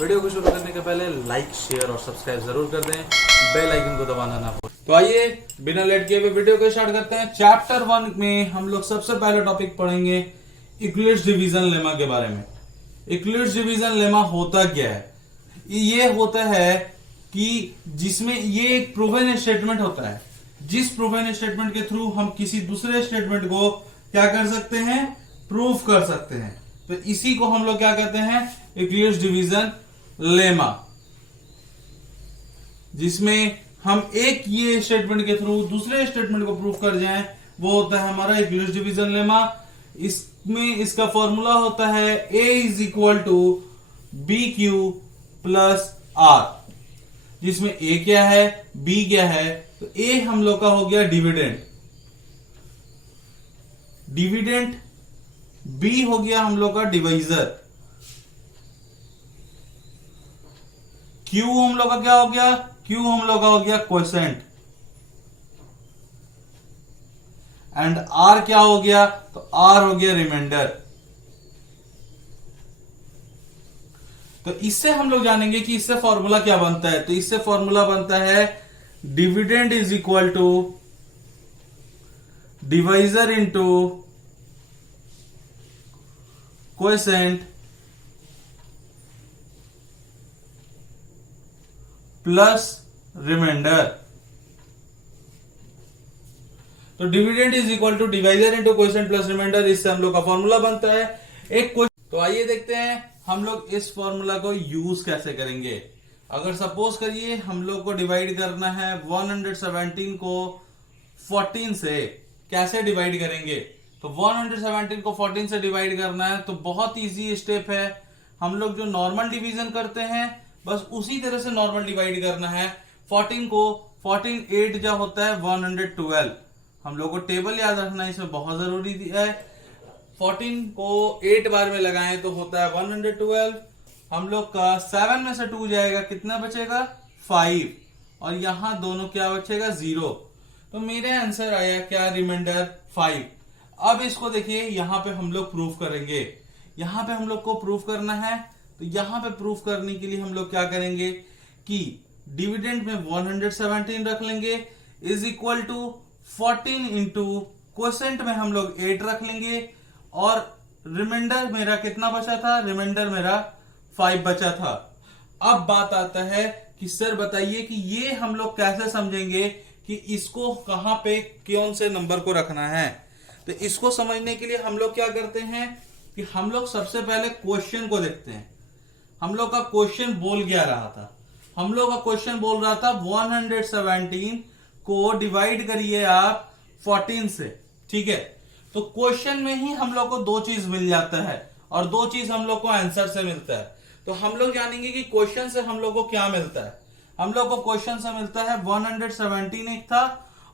Video को शुरू करने के पहले लाइक शेयर और सब्सक्राइब जरूर कर दें, बेल आइकन को दबाना ना भूलें। तो आइए बिना लेट किए हुए वीडियो को स्टार्ट करते हैं। चैप्टर 1 में हम लोग सबसे पहले टॉपिक पढ़ेंगे यूक्लिड्स डिवीजन लेमा के बारे में। यूक्लिड्स डिवीजन लेमा होता क्या है? ये होता है कि जिसमें ये एक प्रूवन स्टेटमेंट होता है, जिस प्रूवन स्टेटमेंट के थ्रू हम किसी दूसरे स्टेटमेंट को क्या कर सकते हैं, प्रूव कर सकते हैं। तो इसी को हम लोग क्या कहते हैं, यूक्लिड्स डिवीजन लेमा, जिसमें हम एक ये स्टेटमेंट के थ्रू दूसरे स्टेटमेंट को प्रूव कर जाएं, वो होता है हमारा यूक्लिड्स डिवीजन लेमा। इसमें इसका फॉर्मूला होता है a is equal to B Q plus R, जिसमें a क्या है, b क्या है। तो a हम लोग का हो गया डिविडेंड, b हो गया हम लोग का डिवाइजर, q हम लोग का क्या हो गया, q हम लोग का हो गया क्वोशेंट, एंड r क्या हो गया, तो r हो गया रिमाइंडर। तो इससे हम लोग जानेंगे कि इससे फॉर्मूला क्या बनता है। तो इससे फॉर्मूला बनता है dividend is equal to divisor into quotient plus remainder. तो dividend is equal to divisor into quotient plus remainder, इससे हम लोग का फॉर्मूला बनता है एक क्वेश्चन। तो आइए देखते हैं हम लोग इस फॉर्मूला को यूज कैसे करेंगे। अगर सपोज करिए हम लोग को डिवाइड करना है 117 को 14 से, कैसे डिवाइड करेंगे? तो 117 को 14 से डिवाइड करना है तो बहुत इजी स्टेप है। हम लोग जो नॉर्मल डिवीजन करते हैं बस उसी तरह से नॉर्मल डिवाइड करना है। 14 को 14 8 जो होता है 112। हम लोग को टेबल याद रखना इसमें बहुत जरूरी है। 14 को 8 बार में लगाएं तो होता है 112। हम लोग का 7 में से 2 जाएगा, कितना बचेगा 5, और यहां दोनों क्या बचेगा 0। तो मेरे आंसर आया क्या, रिमाइंडर 5। अब इसको देखिए यहां पे हम लोग प्रूफ करेंगे। यहां पे हम लोग को प्रूफ करना है, तो यहां पे प्रूफ करने के लिए हम लोग क्या करेंगे कि डिविडेंड में 117 रख लेंगे is equal to 14 into quotient में हम लोग 8 रख लेंगे, और रिमाइंडर मेरा कितना बचा था, रिमाइंडर मेरा 5 बचा था। अब बात आता है कि सर बताइए कि ये हम लोग कैसे समझेंगे कि इसको कहां पे कौन से नंबर को रखना है। तो इसको समझने के लिए हम लोग क्या करते हैं कि हम लोग सबसे पहले क्वेश्चन को देखते हैं। हम लोग का क्वेश्चन बोल क्या रहा था, हम लोग का क्वेश्चन बोल रहा था 117 को डिवाइड करिए आप 14 से, ठीक है। तो क्वेश्चन में ही हम लोग को दो चीज मिल जाता है, और दो चीज हम लोग को आंसर से मिलता है। तो हम लोग जानेंगे कि क्वेश्चन से हम लोग को क्या मिलता है। हम लोग को क्वेश्चन से मिलता है 117 एक था,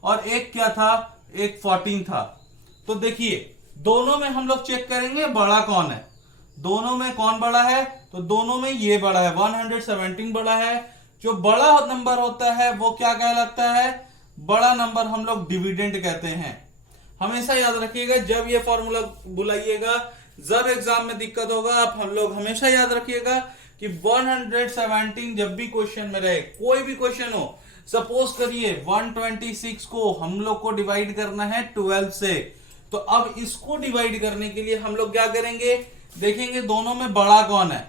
और एक क्या था, एक 14 था। तो देखिए दोनों में हम लोग चेक करेंगे बड़ा कौन है, दोनों में कौन बड़ा है। तो दोनों में ये बड़ा है, 117 बड़ा है। जो बड़ा नंबर होता है वो क्या कहलाता है, बड़ा नंबर हम लोग डिविडेंड कहते हैं। हमेशा याद रखिएगा, जब ये फॉर्मूला बुलाइएगा, जब एग्जाम में दिक्कत होगा, आप हम लोग हमेशा याद रखिएगा कि 117 जब भी क्वेश्चन में रहे, कोई भी क्वेश्चन हो, सपोज करिए 126 को हम लोग को डिवाइड करना है 12 से, तो अब इसको डिवाइड करने के लिए हम लोग क्या करेंगे, देखेंगे दोनों में बड़ा कौन है,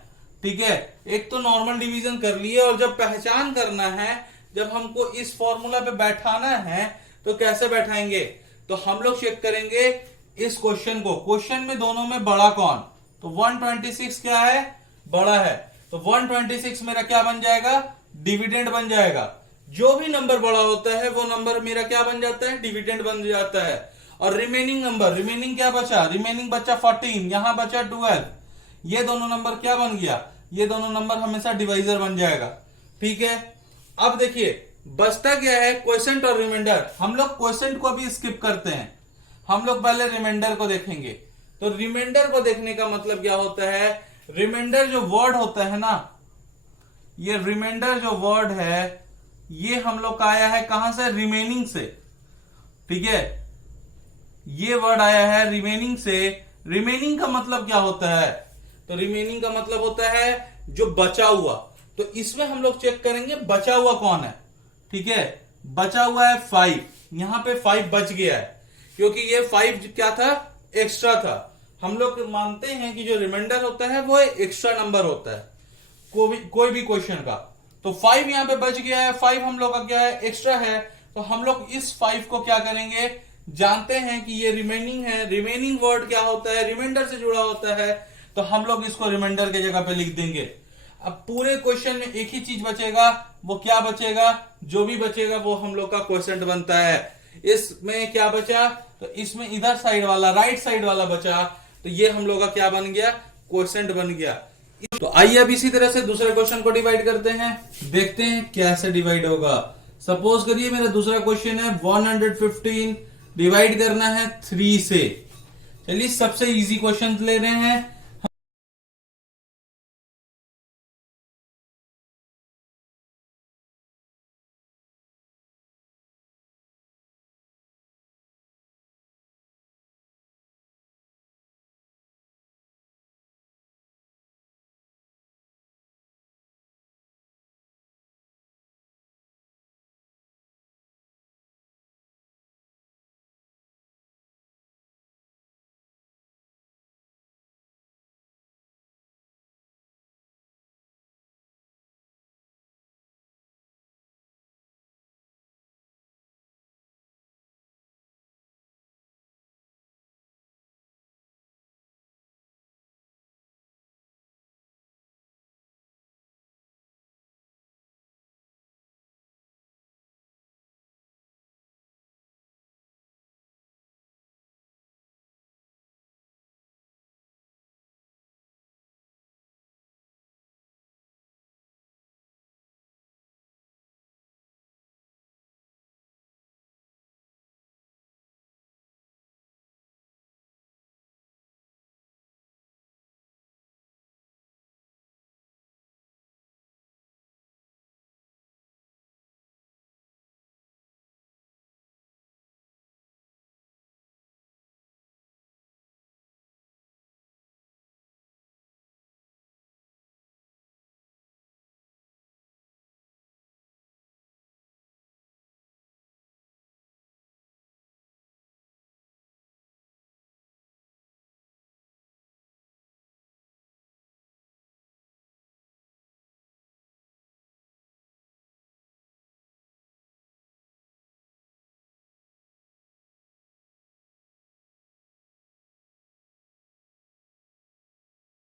ठीक है। एक तो नॉर्मल डिवीजन कर लिए, और जब पहचान करना है, जब हमको इस फॉर्मूला पे बैठाना है तो कैसे बैठाएंगे, तो हम लोग चेक करेंगे इस क्वेश्चन को, क्वेश्चन में दोनों में बड़ा कौन। तो 126 क्या है, बड़ा है। तो 126 मेरा क्या बन जाएगा, डिविडेंड बन जाएगा। जो भी नंबर बड़ा होता है वो नंबर मेरा क्या बन जाता है, डिविडेंड बन जाता है। और रिमेनिंग नंबर, रिमेनिंग क्या बचा, रिमेनिंग बचा 14, यहां बचा 12। ये दोनों नंबर क्या बन गया, ये दोनों नंबर हमेशा डिवाइजर बन जाएगा, ठीक है। अब देखिए बचता क्या है, क्वोशेंट और रिमाइंडर। हम लोग क्वोशेंट को भी स्किप करते हैं, हम लोग पहले रिमाइंडर को देखेंगे। तो रिमाइंडर को देखने का मतलब क्या होता है, रिमाइंडर जो वर्ड होता है ना, ये रिमाइंडर जो वर्ड है ये हम लोग का आया है कहां से, रिमेनिंग से, ठीक है। ये वर्ड आया है रिमेनिंग से। रिमेनिंग का मतलब क्या होता है, तो रिमेनिंग का मतलब होता है जो बचा हुआ, तो इसमें हम लोग चेक करेंगे बचा हुआ कौन है। ठीक है, बचा हुआ है 5, यहां पे 5 बच गया है क्योंकि ये 5 क्या था, एक्स्ट्रा था। हम लोग मानते हैं कि जो रिमाइंडर होता है वो एक्स्ट्रा नंबर होता है कोई भी क्वेश्चन का। तो 5 यहां पे बच गया है, 5 हम लोग का क्या है, एक्स्ट्रा है। तो हम लोग इस 5 को क्या करेंगे, जानते हैं कि ये रिमेनिंग है, रिमेनिंग वर्ड क्या होता है, रिमाइंडर से जुड़ा होता है, तो हम लोग इसको रिमाइंडर के जगह पे लिख देंगे। अब पूरे क्वेश्चन में एक ही चीज बचेगा, वो क्या बचेगा, जो भी बचेगा वो हम लोग का क्वेश्चन बनता है। इसमें क्या बचा, तो इसमें इधर साइड वाला, राइट साइड वाला बचा, तो ये हम लोग का क्या बन गया, क्वेश्चन बन गया। तो आइए अब इसी तरह से दूसरे क्वेश्चन को डिवाइड करते हैं, देखते हैं कैसे डिवाइड होगा। सपोज करिए मेरा दूसरा क्वेश्चन है 115 डिवाइड करना है 3 से। चलिए सबसे इजी क्वेश्चन ले रहे हैं।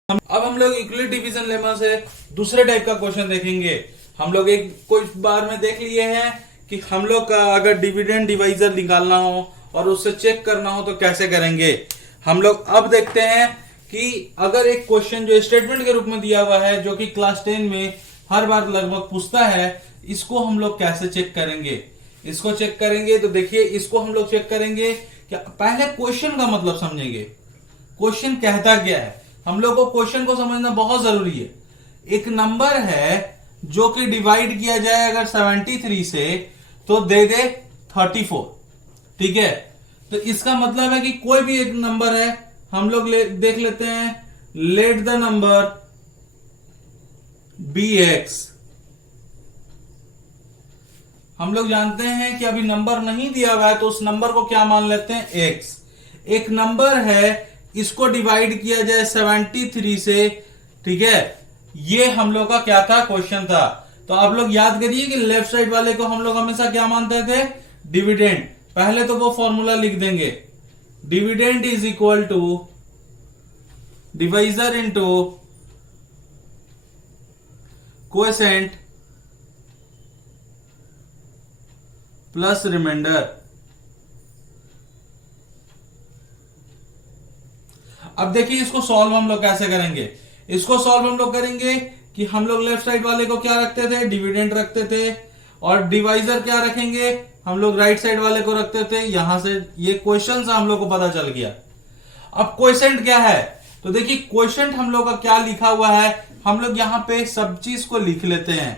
अब हम लोग इक्वलिटी डिवीजन लेमा से दूसरे टाइप का क्वेश्चन देखेंगे। हम लोग एक कुछ बार में देख लिए हैं कि हम लोग का अगर डिविडेंड डिवाइजर निकालना हो और उससे चेक करना हो तो कैसे करेंगे। हम लोग अब देखते हैं कि अगर एक क्वेश्चन जो स्टेटमेंट के रूप में दिया हुआ है, जो कि क्लास 10 में हर बार लगभग पूछता है, इसको हम लोग कैसे चेक करेंगे। इसको चेक करेंगे तो देखिए, इसको हम लोग चेक करेंगे कि पहले क्वेश्चन का मतलब समझेंगे, क्वेश्चन कहता क्या है। हम लोग को क्वेश्चन को समझना बहुत जरूरी है। एक नंबर है जो कि डिवाइड किया जाए अगर 73 से तो दे दे 34। ठीक है, तो इसका मतलब है कि कोई भी एक नंबर है, हम लोग देख लेते हैं, let the number be X. हम लोग जानते हैं कि अभी नंबर नहीं दिया हुआ है तो उस नंबर को क्या मान लेते हैं, एक्स। एक नंबर है, इसको डिवाइड किया जाए 73 से। ठीक है, ये हम लोग का क्या था, क्वेश्चन था। तो आप लोग याद करिए कि लेफ्ट साइड वाले को हम लोग हमेशा क्या मानते थे, डिविडेंड। पहले तो वो फॉर्मूला लिख देंगे, dividend is equal to divisor into coefficient plus remainder. अब देखिए इसको सॉल्व हम लोग कैसे करेंगे। इसको सॉल्व हम लोग करेंगे कि हम लोग लेफ्ट साइड वाले को क्या रखते थे, डिविडेंड रखते थे, और डिवाइजर क्या रखेंगे, हम लोग राइट साइड वाले को रखते थे। यहां से ये क्वेश्चन से हम लोग को पता चल गया। अब क्वेश्चन क्या है, तो देखिए क्वेश्चन हम लोग का क्या लिखा हुआ है, हम लोग यहां पे सब चीज को लिख लेते हैं।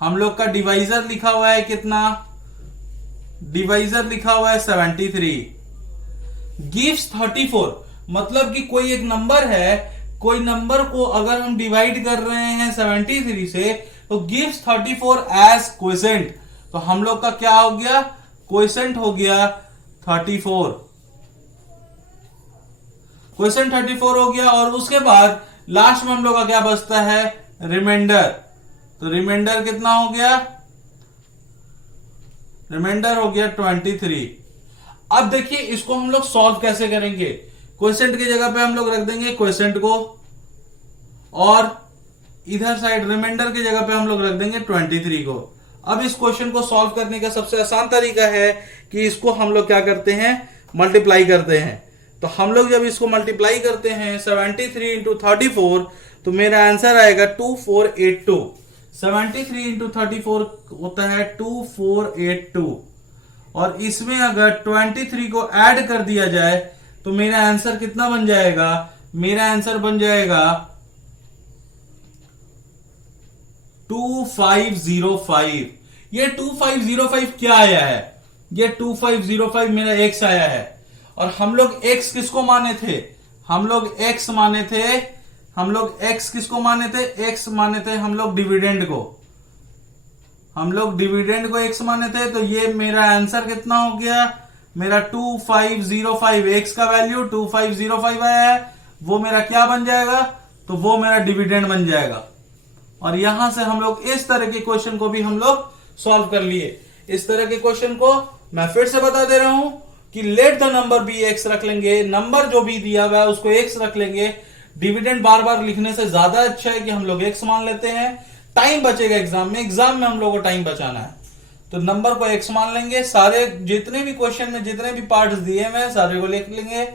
हम लोग का डिवाइजर लिखा हुआ है कितना, डिवाइजर लिखा हुआ है 73, गिव्स 34। मतलब कि कोई एक नंबर है कोई नंबर को अगर हम डिवाइड कर रहे हैं 73 से तो गिव्स 34 एज क्वोशेंट। तो हम लोग का क्या हो गया, क्वोशेंट हो गया 34, क्वोशेंट 34 हो गया। और उसके बाद लास्ट में हम लोग का क्या बचता है, रिमाइंडर। तो रिमाइंडर कितना हो गया, रिमाइंडर हो गया 23। अब देखिए इसको हम लोग सॉल्व कैसे करेंगे। क्वोशेंट की जगह पे हम लोग रख देंगे क्वोशेंट को, और इधर साइड रिमाइंडर की जगह पे हम लोग रख देंगे 23 को। अब इस क्वेश्चन को सॉल्व करने का सबसे आसान तरीका है कि इसको हम लोग क्या करते हैं, मल्टीप्लाई करते हैं। तो हम लोग जब इसको मल्टीप्लाई करते हैं 73 इंटू 34, तो मेरा आंसर आएगा 2482। 73 इंटू 34 होता है 2482, और इसमें अगर 23 को ऐड कर दिया जाए तो मेरा आंसर कितना बन जाएगा, मेरा आंसर बन जाएगा 2505। ये 2505 क्या आया है, ये 2505 मेरा एक्स आया है। और हम लोग एक्स किसको माने थे, हम लोग एक्स माने थे, हम लोग एक्स किसको माने थे, एक्स माने थे हम लोग डिविडेंड को, हम लोग डिविडेंड को एक्स माने थे। तो ये मेरा आंसर कितना हो गया, मेरा 2505, एक्स का वैल्यू 2505 आया है, वो मेरा क्या बन जाएगा, तो वो मेरा डिविडेंड बन जाएगा। और यहां से हम लोग इस तरह के क्वेश्चन को भी हम लोग सॉल्व कर लिए। इस तरह के क्वेश्चन को मैं फिर से बता दे रहा हूं कि let the number be X रख लेंगे, नंबर जो भी दिया हुआ है उसको एक्स रख लेंगे। डिविडेंड बार बार लिखने से ज्यादा अच्छा है कि हम लोग एक्स मान लेते हैं, टाइम बचेगा एग्जाम में, एग्जाम में हम लोग को टाइम बचाना है। तो नंबर को एक्स मान लेंगे, सारे जितने भी क्वेश्चन में जितने भी पार्ट्स दिए हुए हैं सारे को लिख लेंगे,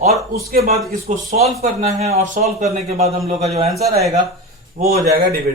और उसके बाद इसको सॉल्व करना है। और सॉल्व करने के बाद हम लोग का जो आंसर आएगा वो हो जाएगा डिविडेंड।